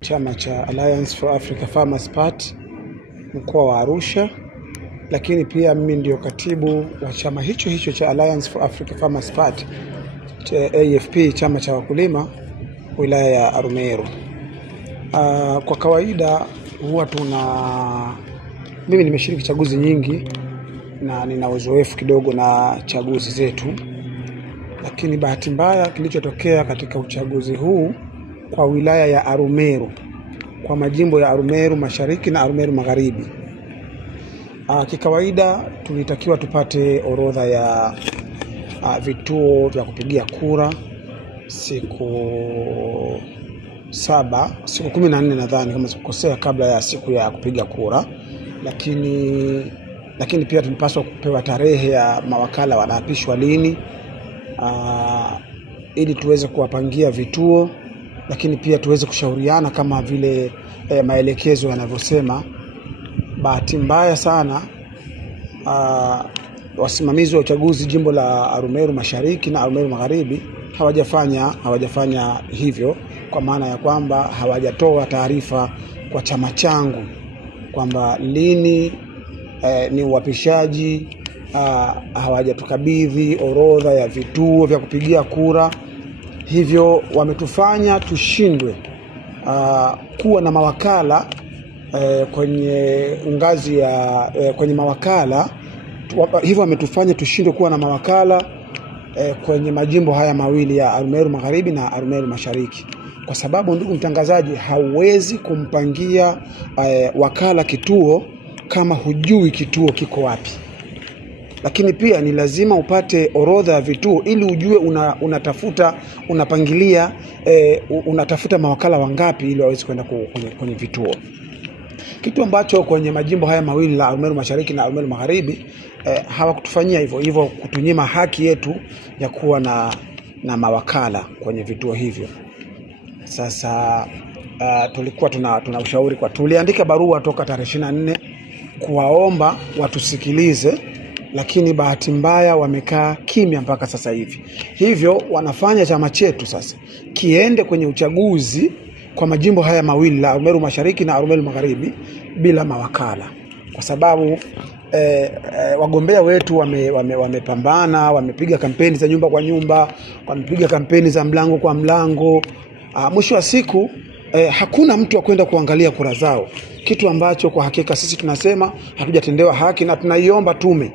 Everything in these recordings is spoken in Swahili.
Chama cha Alliance for Africa Farmers Party mkoa wa Arusha, lakini pia mimi ndio katibu wa chama hicho cha Alliance for Africa Farmers Party AFP, chama cha wakulima wilaya ya Arumeru. Kwa kawaida huwa mimi nimeshiriki chaguzi nyingi na nina uzoefu kidogo na chaguzi zetu, lakini bahati mbaya kilichotokea katika uchaguzi huu kwa wilaya ya Arumeru, kwa majimbo ya Arumeru Mashariki na Arumeru Magharibi, kikawaida tulitakiwa tupate orodha ya vituo vya kupigia kura siku 14 nadhani kama sikukosea, kabla ya siku ya kupiga kura, lakini pia tulipaswa kupewa tarehe ya mawakala wanaapishwa lini, ili tuweze kuwapangia vituo, lakini pia tuweze kushauriana kama vile maelekezo yanavyosema. Bahati mbaya sana wasimamizi wa uchaguzi jimbo la Arumeru Mashariki na Arumeru Magharibi hawajafanya hivyo, kwa maana ya kwamba hawajatoa taarifa kwa chama changu kwamba lini ni uapishaji. Hawajatukabidhi orodha ya vituo vya kupigia kura, hivyo wametufanya tushindwe kuwa na mawakala kwenye ngazi ya kwenye mawakala. Hivyo wametufanya tushindwe kuwa na mawakala kwenye majimbo haya mawili ya Arumeru Magharibi na Arumeru Mashariki, kwa sababu ndugu mtangazaji, hauwezi kumpangia wakala kituo kama hujui kituo kiko wapi. Lakini pia ni lazima upate orodha ya vituo ili ujue unapangilia unatafuta mawakala wangapi ili waweze kwenda kwenye vituo. Kitu ambacho kwenye majimbo haya mawili la Arumeru Mashariki na Arumeru Magharibi hawakutufanyia hivyo kutunyima haki yetu ya kuwa na mawakala kwenye vituo hivyo. Sasa tulikuwa tuna ushauri tuliandika barua toka tarehe 24 kuwaomba watusikilize, lakini bahati mbaya wamekaa kimya mpaka sasa hivi. Hivyo wanafanya chama chetu sasa kiende kwenye uchaguzi kwa majimbo haya mawili la Arumeru Mashariki na Arumeru Magharibi bila mawakala, kwa sababu wagombea wetu wamepambana, wamepiga kampeni za nyumba kwa nyumba, wamepiga kampeni za mlango kwa mlango. Mwisho wa siku hakuna mtu wa kwenda kuangalia kura zao, kitu ambacho kwa hakika sisi tunasema hatujatendewa haki, na tunaiomba tume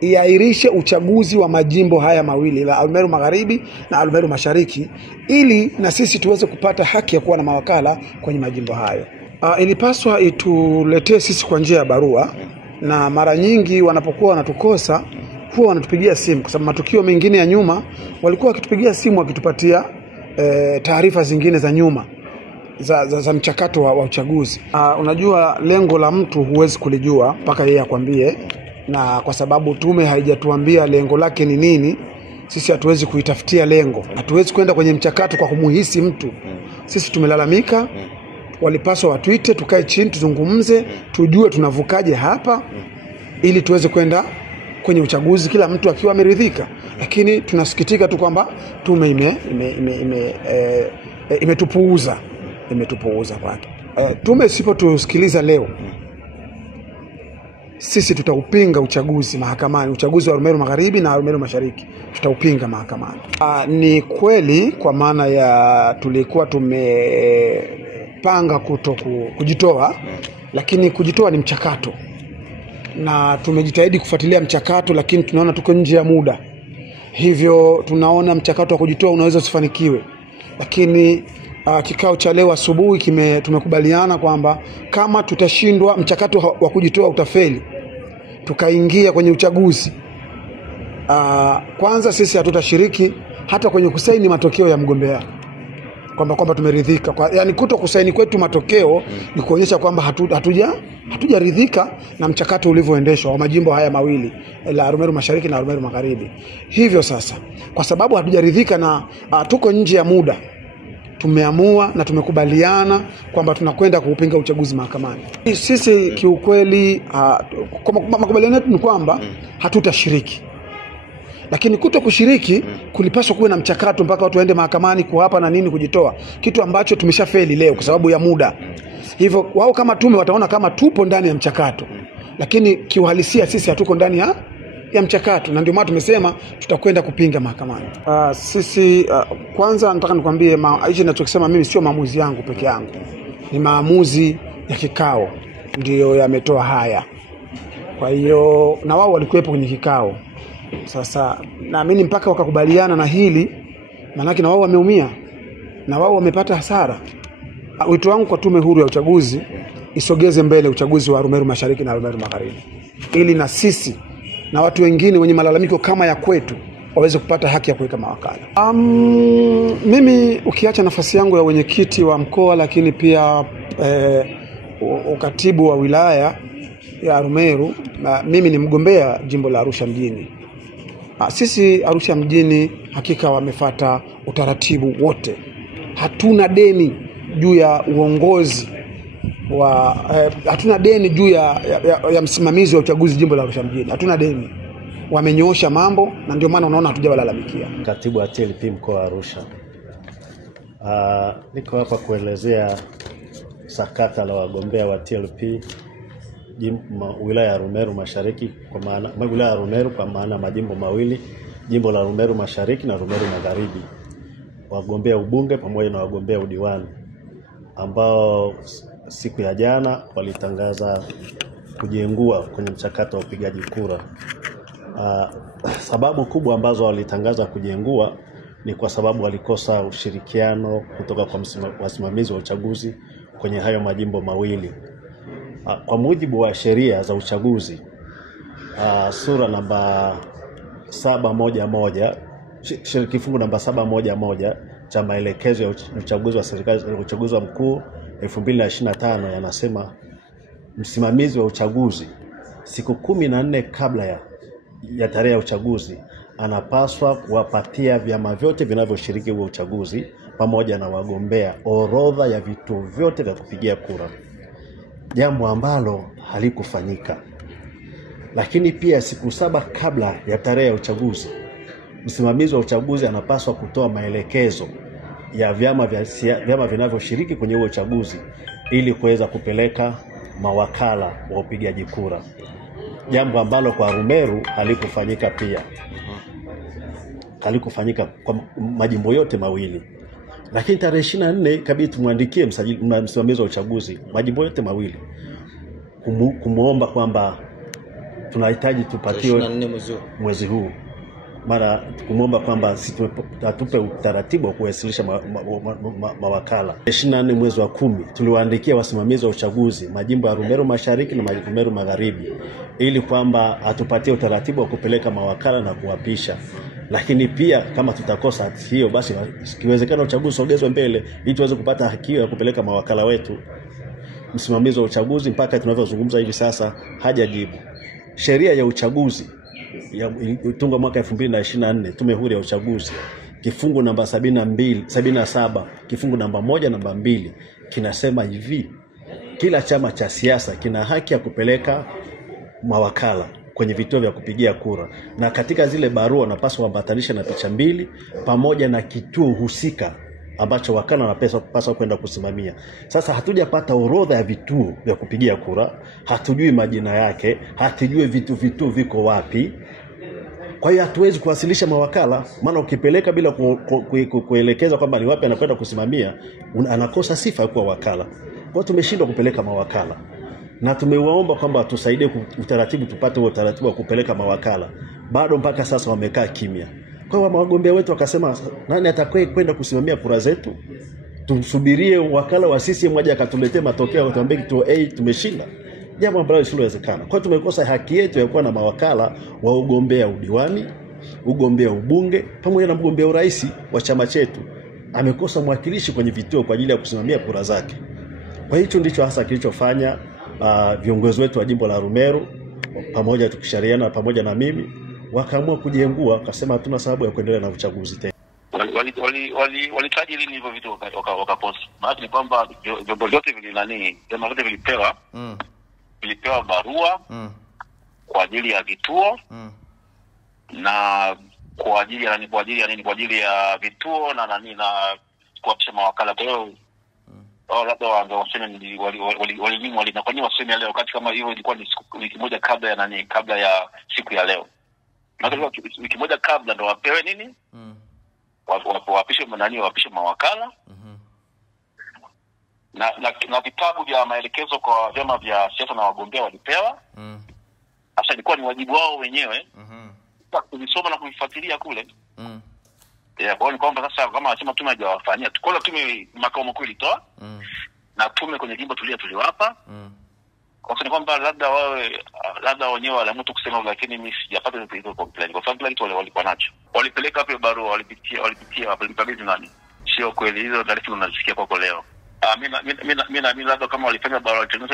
iairishe uchaguzi wa majimbo haya mawili la Arumeru Magharibi na Arumeru Mashariki ili na sisi tuweze kupata haki ya kuwa na mawakala kwenye majimbo hayo. Ilipaswa ituletee sisi kwa njia ya barua, na mara nyingi wanapokuwa wanatukosa huwa wanatupigia simu, kwa sababu matukio mengine ya nyuma walikuwa wakitupigia simu wakitupatia taarifa zingine za nyuma za mchakato wa uchaguzi. Unajua lengo la mtu huwezi kulijua mpaka yeye akwambie, na kwa sababu tume haijatuambia lengo lake ni nini, sisi hatuwezi kuitafutia lengo. Hatuwezi kwenda kwenye mchakato kwa kumuhisi mtu. Sisi tumelalamika, walipaswa watuite, tukae chini, tuzungumze, tujue tunavukaje hapa ili tuweze kwenda kwenye uchaguzi kila mtu akiwa ameridhika. Lakini tunasikitika tu kwamba tume imetupuuza kwake. Tume isipotusikiliza leo, sisi tutaupinga uchaguzi mahakamani, uchaguzi wa Arumeru Magharibi na Arumeru Mashariki tutaupinga mahakamani. Ni kweli, kwa maana ya tulikuwa tumepanga kujitoa, lakini kujitoa ni mchakato, na tumejitahidi kufuatilia mchakato, lakini tunaona tuko nje ya muda. Hivyo tunaona mchakato wa kujitoa unaweza usifanikiwe. Lakini kikao cha leo asubuhi tumekubaliana kwamba kama tutashindwa, mchakato wa kujitoa utafeli, tukaingia kwenye uchaguzi, kwanza sisi hatutashiriki hata kwenye kusaini matokeo ya mgombea, kwamba tumeridhika. Yani kuto kusaini kwetu matokeo ni kuonyesha kwamba hatujaridhika na mchakato ulivyoendeshwa wa majimbo haya mawili la Arumeru Mashariki na Arumeru Magharibi. Hivyo sasa, kwa sababu hatujaridhika na tuko nje ya muda, tumeamua na tumekubaliana kwamba tunakwenda kuupinga uchaguzi mahakamani. Sisi kiukweli, makubaliano yetu ni kwamba hatutashiriki, Lakini kuto kushiriki kulipaswa kuwe na mchakato mpaka watu waende mahakamani kuapa na nini kujitoa. Kitu ambacho tumeshafeli leo kwa sababu ya muda. Hivyo wao kama tume wataona kama tupo ndani ya mchakato. Lakini kiuhalisia sisi hatuko ndani ya mchakato, na ndio maana tumesema tutakwenda kupinga mahakamani. Sisi kwanza nataka nikwambie hicho ninachokisema mimi sio maamuzi yangu peke yangu. Ni maamuzi ya kikao ndio yametoa haya. Kwa hiyo na wao walikuwepo kwenye kikao. Sasa naamini mpaka wakakubaliana na hili, maana na wao wameumia na wao wamepata hasara. Wito wangu kwa tume huru ya uchaguzi isogeze mbele uchaguzi wa Arumeru Mashariki na Arumeru Magharibi, ili na sisi na watu wengine wenye malalamiko kama ya kwetu waweze kupata haki ya kuweka mawakala. Mimi ukiacha nafasi yangu ya wenyekiti wa mkoa, lakini pia ukatibu wa wilaya ya Arumeru, mimi ni mgombea jimbo la Arusha mjini. Sisi Arusha mjini hakika wamefuata utaratibu wote. Hatuna deni juu ya uongozi hatuna deni juu ya msimamizi wa uchaguzi jimbo la Arusha mjini. Hatuna deni. Wamenyoosha mambo na ndio maana unaona hatujawalalamikia. Katibu wa TLP mkoa wa Arusha. Niko hapa kuelezea sakata la wagombea wa TLP wilaya ya Arumeru Mashariki, kwa maana wilaya ya Arumeru kwa maana majimbo mawili, jimbo la Arumeru Mashariki na Arumeru Magharibi. Wagombea ubunge pamoja na wagombea udiwani ambao siku ya jana walitangaza kujiengua kwenye mchakato wa upigaji kura. Sababu kubwa ambazo walitangaza kujiengua ni kwa sababu walikosa ushirikiano kutoka kwa wasimamizi wa uchaguzi kwenye hayo majimbo mawili. Kwa mujibu wa sheria za uchaguzi, sura namba 711, kifungu namba 711 cha maelekezo ya uchaguzi wa serikali, uchaguzi wa mkuu 2025 yanasema msimamizi wa uchaguzi siku 14 kabla ya tarehe ya uchaguzi anapaswa kuwapatia vyama vyote vinavyoshiriki huo uchaguzi pamoja na wagombea orodha ya vituo vyote vya kupigia kura, jambo ambalo halikufanyika. Lakini pia siku 7 kabla ya tarehe ya uchaguzi, msimamizi wa uchaguzi anapaswa kutoa maelekezo ya vyama vinavyoshiriki kwenye huo uchaguzi ili kuweza kupeleka mawakala wa upigaji kura, jambo ambalo kwa Arumeru halikufanyika pia. Halikufanyika kwa majimbo yote mawili. Lakini tarehe 24 kabidi tumwandikie msimamizi wa uchaguzi majimbo yote mawili kumuomba kwamba tunahitaji tupatiwe mwezi huu. Mara kumuomba kwamba atupe utaratibu wa kuwasilisha mawakala. 24 mwezi wa 10 tuliwaandikia wasimamizi wa uchaguzi majimbo ya Arumeru Mashariki na Arumeru Magharibi ili kwamba atupatie utaratibu wa kupeleka mawakala na kuwapisha. Lakini pia kama tutakosa hiyo, basi ikiwezekana uchaguzi sogezwe mbele ili tuweze kupata haki ya kupeleka mawakala wetu. Msimamizi wa uchaguzi mpaka tunavyozungumza hivi sasa hajajibu. Sheria ya uchaguzi ilitungwa mwaka 2024, tume huru ya uchaguzi, kifungu namba 77 kifungu namba 1 namba 2 kinasema hivi: kila chama cha siasa kina haki ya kupeleka mawakala kwenye vituo vya kupigia kura, na katika zile barua wanapaswa kuambatanisha na picha 2 pamoja na kituo husika ambacho wakala wanapaswa kwenda kusimamia. Sasa hatujapata orodha ya vituo vya kupigia kura, hatujui majina yake, hatujui vituo viko wapi. Kwa hiyo hatuwezi kuwasilisha mawakala, maana ukipeleka bila kuelekeza kwamba ni wapi anakwenda kusimamia, anakosa sifa ya kuwa wakala. Kwa hiyo tumeshindwa kupeleka mawakala. Na tumewaomba kwamba tusaidie utaratibu, tupate huo utaratibu wa kupeleka mawakala. Bado mpaka sasa wamekaa kimya. Kwa hiyo wagombea wetu wakasema, nani atakaye kwenda kusimamia kura zetu? Tumsubirie wakala wa CCM mmoja akatuletee matokeo atuambie kituo A tumeshinda. Jambo ambalo lisilowezekana. Kwa hiyo tumekosa haki yetu ya kuwa na mawakala wa ugombea udiwani, ugombea ubunge pamoja na mgombea urais wa chama chetu. Amekosa mwakilishi kwenye vituo kwa ajili ya kusimamia kura zake. Kwa hiyo ndicho hasa kilichofanya viongozi wetu wa jimbo la Arumeru pamoja tukishirikiana pamoja na mimi wakaamua kujiengua, wakasema hatuna sababu ya kuendelea na uchaguzi tena. Walitaji lini hivyo vitu wakapost? Maana ni kwamba vyombo vyote vyama vyote vilipewa barua kwa ajili ya vituo na kwa ajili ya nini? Kwa ajili ya vituo na nani na kuapisha mawakala. Kwa hiyo labda wangesema ni walinyimwa na kwa nini waseme leo wakati kama hiyo ilikuwa ni wiki moja kabla ya nani, kabla ya siku ya leo. Na wiki moja kabla ndo wapewe nini? Wapishe nani, wapishe mawakala. Na vitabu vya maelekezo kwa vyama vya siasa na wagombea walipewa. Sasa ilikuwa ni wajibu wao wenyewe kuvisoma na kuvifuatilia kule. Kwa hiyo kwamba sasa kama wasema tume hajawafanyia, tukola tume makao makuu ilitoa na tume kwenye jimbo tuliwapa. Kwa sababu kwamba labda wenyewe wala mtu kusema, lakini mimi sijapata hizo complaint kwa sababu kila kitu walikuwa nacho. Walipeleka hapo barua, walipitia walikabidhi nani. Sio kweli hizo taarifa unazisikia kwako leo. Mimi labda kama walifanya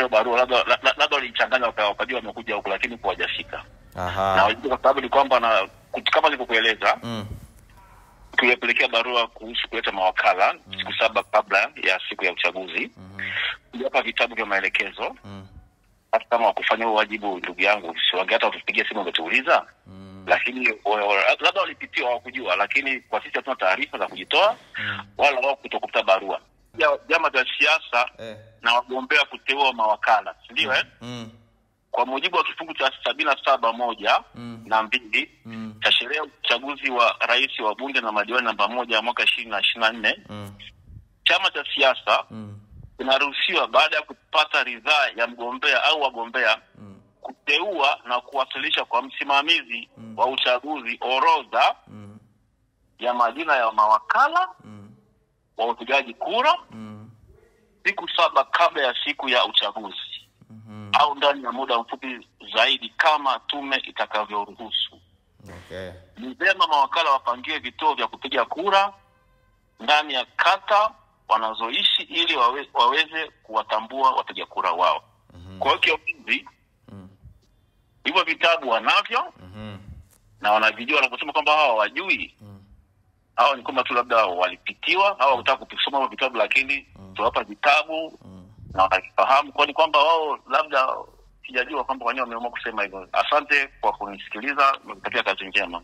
barua labda walichanganya wakajua wamekuja huko, lakini kwa hajashika. Na wajua kwa sababu ni kwamba na kama nilivyokueleza tulipelekea barua kuhusu kuleta mawakala siku 7 kabla ya siku ya uchaguzi. Hapa vitabu vya maelekezo. Hata kama wakufanya wajibu ndugu yangu, sio hata tupigie simu ungetuuliza. Lakini labda walipitia hawakujua, lakini kwa sisi hatuna taarifa za kujitoa wala wao kutokuta barua. Vyama vya siasa na wagombea kuteua mawakala, ndio kwa mujibu wa kifungu cha 77(1) na 2 cha sheria ya uchaguzi wa rais wa bunge na madiwani namba 1 mwaka 2024, chama cha siasa kinaruhusiwa baada ya kupata ridhaa ya mgombea au wagombea kuteua na kuwasilisha kwa msimamizi wa uchaguzi orodha ya majina ya mawakala wa upigaji kura siku 7 kabla ya siku ya uchaguzi au ndani ya muda mfupi zaidi kama tume itakavyoruhusu. Ni vyema mawakala wapangie vituo vya kupiga kura ndani ya kata wanazoishi ili waweze kuwatambua wapiga kura wao. Kwa hiyo kiongozi hivyo vitabu wanavyo na wanavijua, wanaposema kwamba hawa hawajui, hao ni kwamba tu labda walipitiwa au hawataka kusoma hivyo vitabu, lakini tuwapa vitabu na wanafahamu kwani kwamba wao labda sijajua kwamba wao wameamua kusema hivyo. Asante kwa kunisikiliza, nakutakia kazi njema.